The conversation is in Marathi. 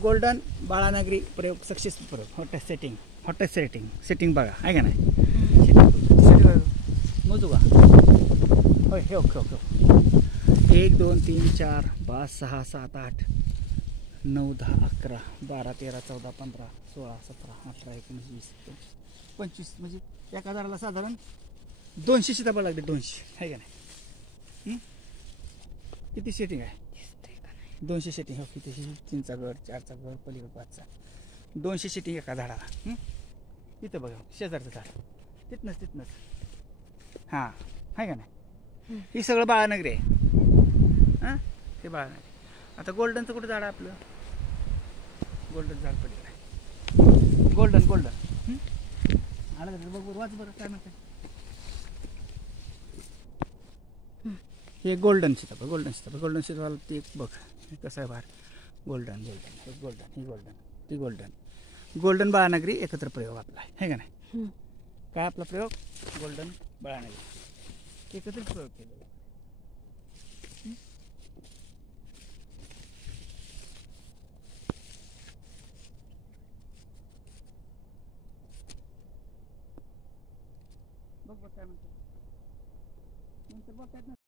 गोल्डन बाळानगरी प्रयोग सक्सेसफुल प्रयोग. हॉटेस्ट सेटिंग बघा आहे का नाही. मोजू का होय. हे ओके 1 2 3 4 5 6 7 8 9 10 11 12 13 14 15 16 17 18 19 20 25 म्हणजे एका झाडाला साधारण 200 सीताफळ लागते. 200 आहे का नाही. किती सेटिंग आहे 200 सेटिंग. हो किती 3चा गड 4चा गड पलीकडे 5चा 200 सेटिंग एका झाडाला. इथं बघा शेजारचं झाड तिथनंच हां आहे का नाही. हे सगळं बाळानगरी आहे. हां हे बाळानगरी. आता गोल्डनचं कुठं झाड आहे आपलं. गोल्डन झाड पडलेलं आहे. गोल्डन आलं का बघ वाच बरं काय म्हणतात. हे गोल्डन सीताफळ ते बघ कसं आहे बाहेर. गोल्डन बाळानगरी एकत्र प्रयोग आपला आहे का नाही. काय आपला प्रयोग गोल्डन बाळानगरी एकत्रित प्रयोग केलेला. बघ काय म्हणतो नंतर बघ काय